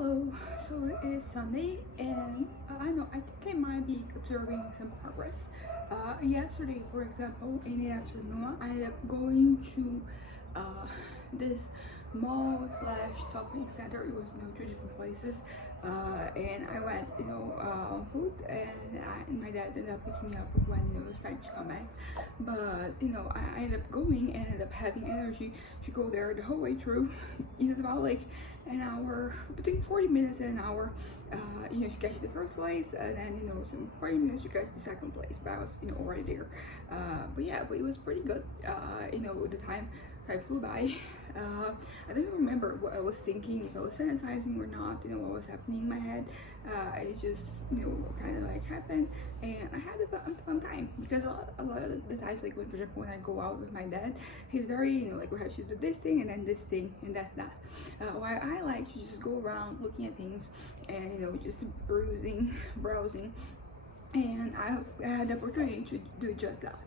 Hello, so it is Sunday, and I know I think I might be observing some progress. Yesterday, for example, in the afternoon, I ended up going to this mall slash shopping center. It was two different places, and I went on foot, and my dad ended up picking me up when it was time to come back. But I ended up going and ended up having energy to go there the whole way through. It was about like an hour, between 40 minutes and an hour, to get to the first place, and then some 40 minutes to get to the second place. But I was already there. But it was pretty good. The time flew by. I don't even remember what I was thinking, if I was fantasizing or not, what was happening in my head. It just, kind of like happened, and I had a fun time, because a lot of the times, like for example, when I go out with my dad, he's very, like, we have to do this thing and then this thing, and that's that. While I like to just go around looking at things and, just browsing, and I had the opportunity to do just that.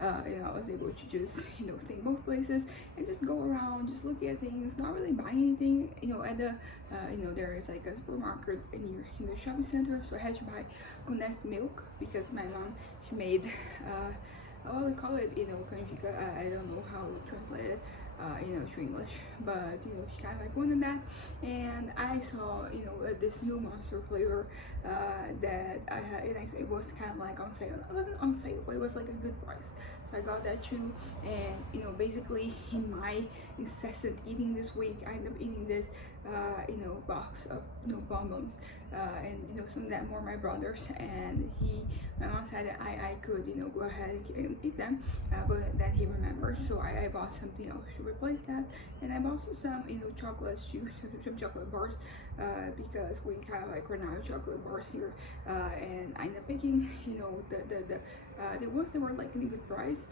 I was able to just stay in both places and just go around, just look at things, not really buy anything. At the there is like a supermarket near the shopping center, so I had to buy condensed milk because my mom, she made what they call it, canjica. I don't know how to translate it to English, but she kind of like wanted that, and I saw this new monster flavor that I had, and it was kind of like on sale. It wasn't on sale, but it was like a good price, so I got that too. And basically in my incessant eating this week, I ended up eating this box of bonbons, and some of them were my brother's, and my mom said that I could go ahead and eat them, but then he remembered, so I bought something else to replace that, and I bought some chocolates too, some chocolate bars, because we kind of like run out of chocolate bars here, and I ended up picking the ones that were like in a good price.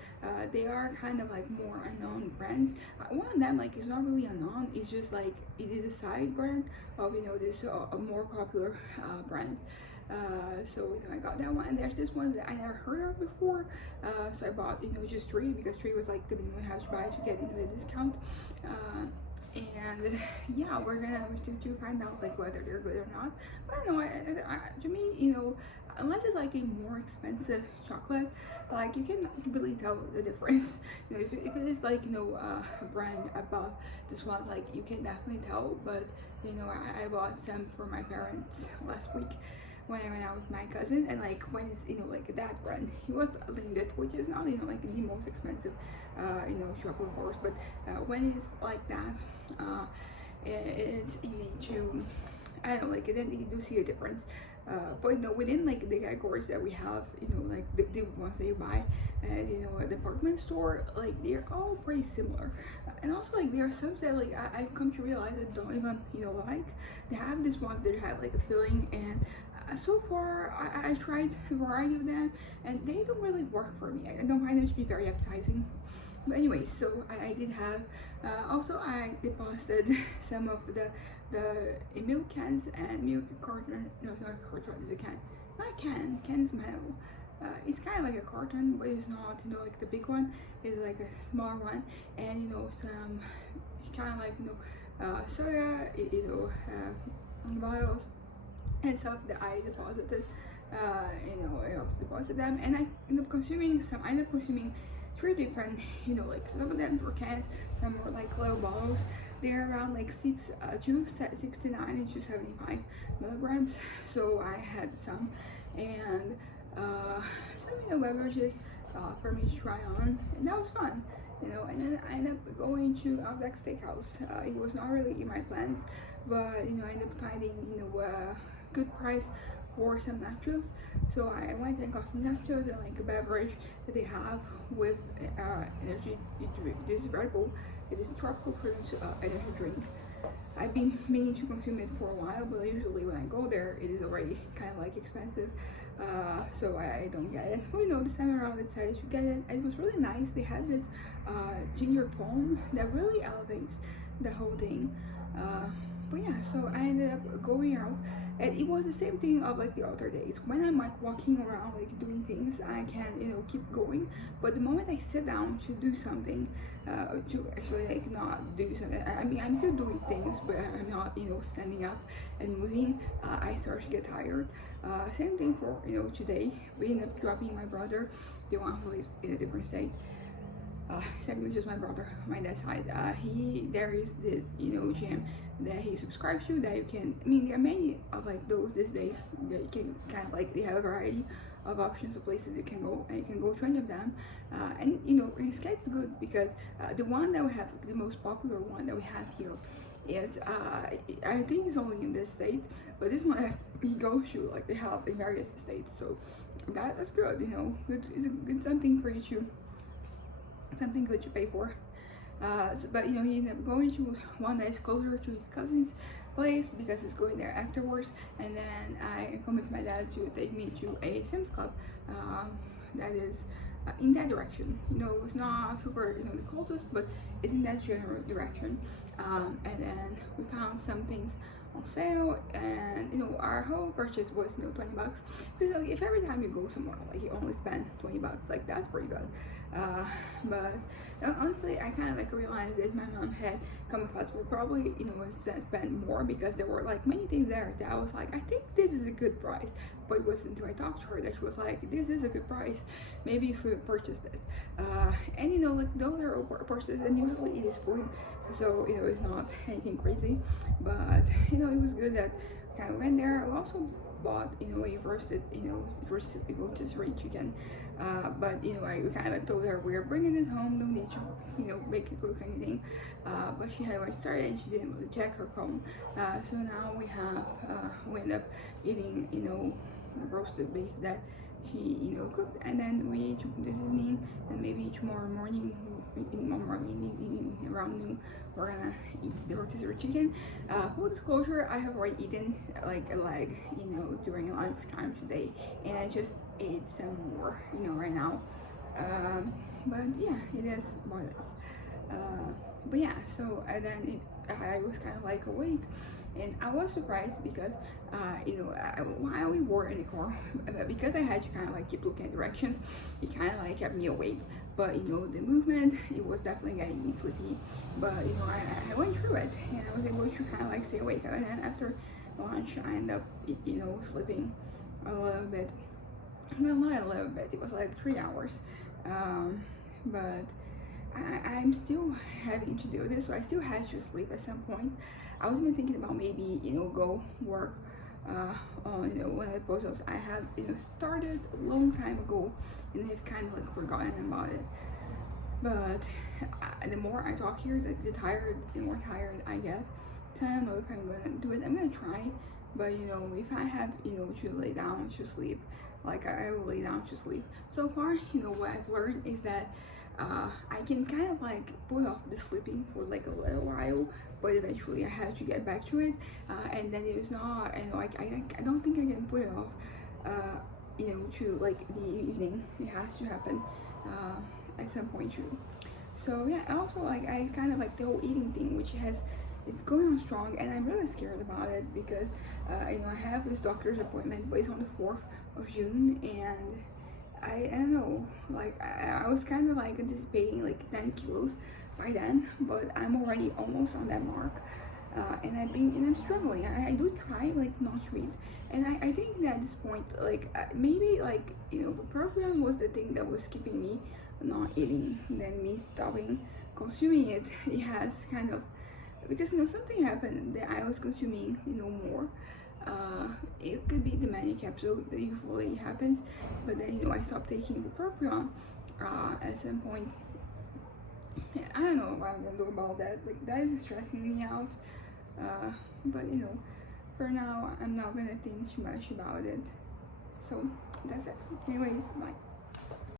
They are kind of like more unknown brands. One of them, like, is not really unknown, it's just like it is a side brand of this a more popular brand. So I got that one, and there's this one that I never heard of before, so I bought just three, because three was like the minimum I have to buy to get the discount. And yeah, we're gonna to find out like whether they're good or not. But to me, unless it's like a more expensive chocolate, like you can really tell the difference. If it is like a brand above this one, like you can definitely tell. But I bought some for my parents last week when I went out with my cousin, and like when it's like that brand, it was Lindt, which is not like the most expensive chocolate bars, but when it's like that, it's easy to, I don't know, like then you do see a difference. But within like the categories that we have, like the ones that you buy at a department store, like they're all pretty similar. And also, like, there are some that like I've come to realize I don't even like. They have these ones that have like a filling, and so far I tried a variety of them, and they don't really work for me. I don't find them to be very appetizing. But anyway, so I did have, also I deposited some of the milk cans and milk carton. No, it's not a carton, it's a can. Not a can, is metal. It's kind of like a carton, but it's not like the big one. It's like a small one, and some kind of like soda, bottles and stuff that I deposited. I also deposited them, and I ended up consuming three different, like some of them were cans, some were like little bottles. They're around like 269 and 275 milligrams. So I had some, and some beverages for me to try on, and that was fun. And then I ended up going to Outback Steakhouse. It was not really in my plans, but I ended up finding a good price for some nachos. So I went and got some nachos and like a beverage that they have with energy drink. This is Red Bull. It is tropical fruit energy drink. I've been meaning to consume it for a while, but usually when I go there, it is already kind of like expensive, so I don't get it. But this time around I decided to get it, and it was really nice. They had this ginger foam that really elevates the whole thing. But yeah, so I ended up going out And it was the same thing of like the other days. When I'm like walking around, like doing things, I can, keep going. But the moment I sit down to do something, to actually like not do something, I mean, I'm still doing things, but I'm not, standing up and moving, I start to get tired. Same thing for, today. We ended up dropping my brother, the one who lives in a different state. Secondly, just my brother, my dad's side. There is this, gym that he subscribes to that you can. I mean, there are many of like those these days that you can kind of like, they have a variety of options of places you can go, and you can go to any of them. And it's kind of good because the one that we have, the most popular one that we have here, is I think it's only in this state, but this one that he goes to, like they have in various states, so that's good. Good, it's a good something for you to. Something good to pay for. But he ended up going to one that is closer to his cousin's place because he's going there afterwards. And then I convinced my dad to take me to a Sims Club that is in that direction. It's not super the closest, but it's in that general direction. And then we found some things on sale, and our whole purchase was 20 bucks, because like, if every time you go somewhere like you only spend 20 bucks, like that's pretty good. But honestly, I kind of like realized that if my mom had come with us, we probably spend more, because there were like many things there that I was like, I think this is a good price. But it wasn't until I talked to her that she was like, this is a good price, maybe if we purchase this. And like those are purchases, and usually it is food, so it's not anything crazy. But it was good that kind of went there. I also bought a roasted rotisserie chicken, but I kind of told her we're bringing this home, don't need to make it cook anything, but she had already started and she didn't really check her phone, so now we end up eating roasted beef that she cooked, and then we eat this evening, and maybe tomorrow morning around noon we're gonna eat the rotisserie chicken. Full disclosure, I have already eaten like a leg during lunchtime today, and I just ate some more right now. But yeah, it is what it is. But yeah, so and then I was kind of like awake, and I was surprised because while we were in the car, because I had to kind of like keep looking at directions, it kind of like kept me awake. But the movement, it was definitely getting me sleepy. But I went through it, and I was able to kind of like stay awake. And then after lunch, I ended up sleeping a little bit. Well, not a little bit. It was like 3 hours. But I'm still having to do this, so I still had to sleep at some point. I was even thinking about maybe go work on one of the puzzles I have started a long time ago, and I've kind of like forgotten about it. But the more I talk here, the more tired I get. So I don't know if I'm gonna do it. I'm gonna try, but if I have to lay down to sleep, like I will lay down to sleep. So far, what I've learned is that I can kind of like put off the sleeping for like a little while, but eventually I have to get back to it, and then it's not, I don't think I can put it off, to like the evening. It has to happen at some point too. So yeah, also like I kind of like the whole eating thing, which it's going on strong, and I'm really scared about it because I have this doctor's appointment, but it's on the 4th of June, and I don't know, like I was kind of like anticipating like 10 kilos by then, but I'm already almost on that mark, and I'm struggling. I do try like not to eat, and I think that at this point, like maybe like propion was the thing that was keeping me not eating, and then me stopping consuming it. It has kind of, because something happened that I was consuming more. It could be the manic episode that usually happens, but then I stopped taking the propion at some point. I don't know what I'm gonna do about that. Like that is stressing me out. But for now I'm not gonna think too much about it. So that's it. Anyways, bye.